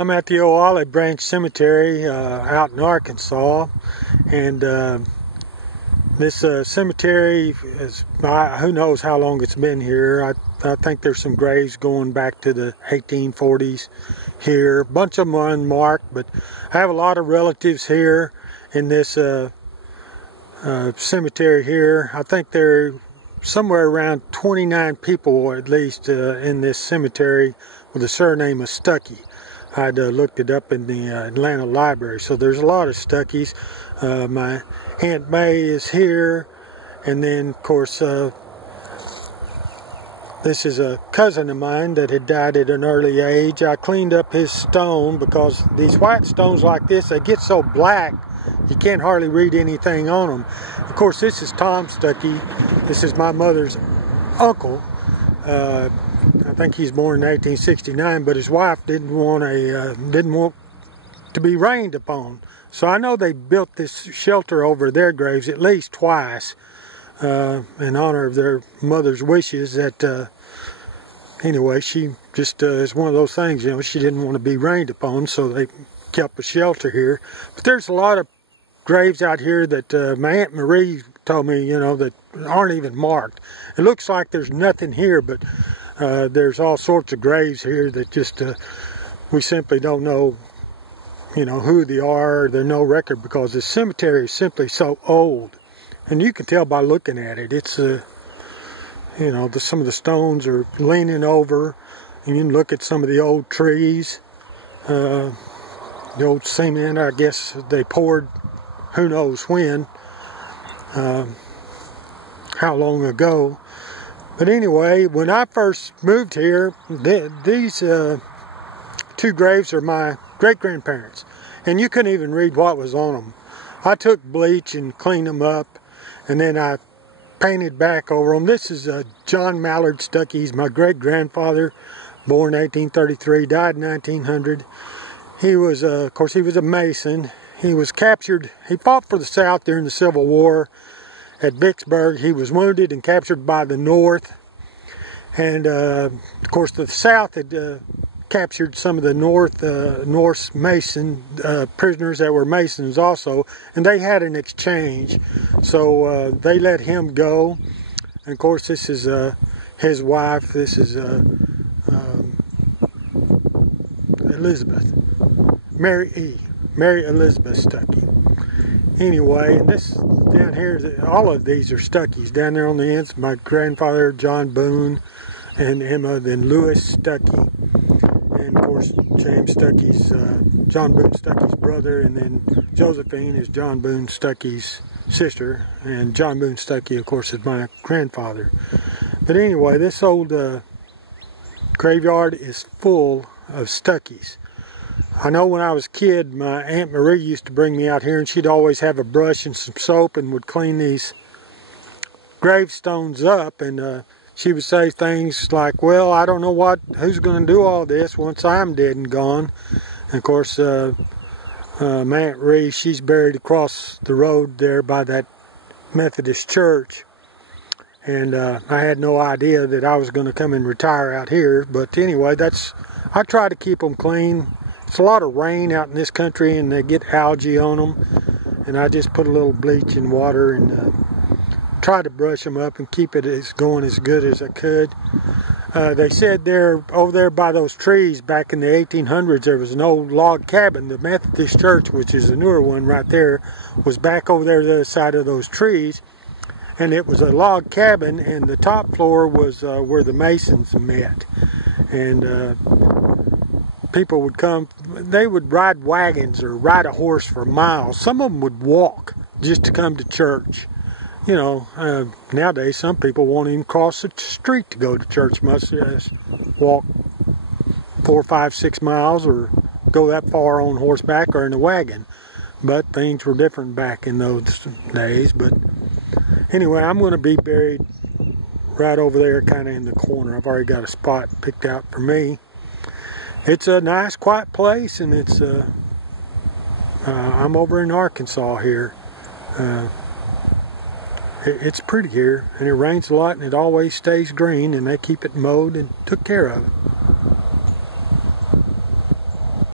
I'm at the old Olive Branch Cemetery out in Arkansas, and this cemetery is, who knows how long it's been here. I think there's some graves going back to the 1840s here. A bunch of them are unmarked, but I have a lot of relatives here in this cemetery here. I think there are somewhere around 29 people at least in this cemetery with the surname of Stuckey. I'd looked it up in the Atlanta library. So there's a lot of Stuckeys. My Aunt May is here, and then of course this is a cousin of mine that had died at an early age. I cleaned up his stone because these white stones like this, they get so black you can't hardly read anything on them. Of course, this is Tom Stuckey. This is my mother's uncle. I think he's born in 1869, but his wife didn't want to be rained upon. So I know they built this shelter over their graves at least twice in honor of their mother's wishes. That anyway, she just is one of those things, you know, she didn't want to be rained upon, so they kept a shelter here. But there's a lot of graves out here that my Aunt Marie told me, you know, that aren't even marked. It looks like there's nothing here, but there's all sorts of graves here that just we simply don't know, you know, who they are. There's no record because the cemetery is simply so old, and you can tell by looking at it. It's you know, some of the stones are leaning over, and you can look at some of the old trees. The old cement, I guess they poured who knows when, how long ago. But anyway, when I first moved here, these two graves are my great-grandparents, and you couldn't even read what was on them. I took bleach and cleaned them up, and then I painted back over them. This is John Mallard Stuckey. He's my great-grandfather, born 1833, died in 1900. He was, of course, he was a Mason. He was captured. He fought for the South during the Civil War at Vicksburg. He was wounded and captured by the North. And, of course, the South had captured some of the Norse Mason prisoners that were Masons also. And they had an exchange. So they let him go. And, of course, this is his wife. This is Elizabeth. Mary Elizabeth Stuckey. Anyway, and this down here, all of these are Stuckeys. Down there on the ends, my grandfather, John Boone, and Emma, then Louis Stuckey. And of course, James Stuckey's, John Boone Stuckey's brother, and then Josephine is John Boone Stuckey's sister. And John Boone Stuckey, of course, is my grandfather. But anyway, this old graveyard is full of Stuckeys. I know when I was a kid, my Aunt Marie used to bring me out here, and she'd always have a brush and some soap and would clean these gravestones up. And she would say things like, well, I don't know who's going to do all this once I'm dead and gone. And of course, my Aunt Marie, she's buried across the road there by that Methodist church. And I had no idea that I was going to come and retire out here. But anyway, I try to keep them clean. It's a lot of rain out in this country, and they get algae on them. And I just put a little bleach in water and try to brush them up and keep it going as good as I could. They said over there by those trees back in the 1800s, there was an old log cabin. The Methodist Church, which is the newer one right there, was back over there the other side of those trees. And it was a log cabin, and the top floor was where the Masons met. And people would come, they would ride wagons or ride a horse for miles. Some of them would walk just to come to church. You know, nowadays some people won't even cross the street to go to church, much as walk 4, 5, 6 miles or go that far on horseback or in a wagon. But things were different back in those days. But anyway, I'm going to be buried right over there, kind of in the corner. I've already got a spot picked out for me. It's a nice, quiet place, and it's I'm over in Arkansas here. It's pretty here, and it rains a lot, and it always stays green, and they keep it mowed and took care of.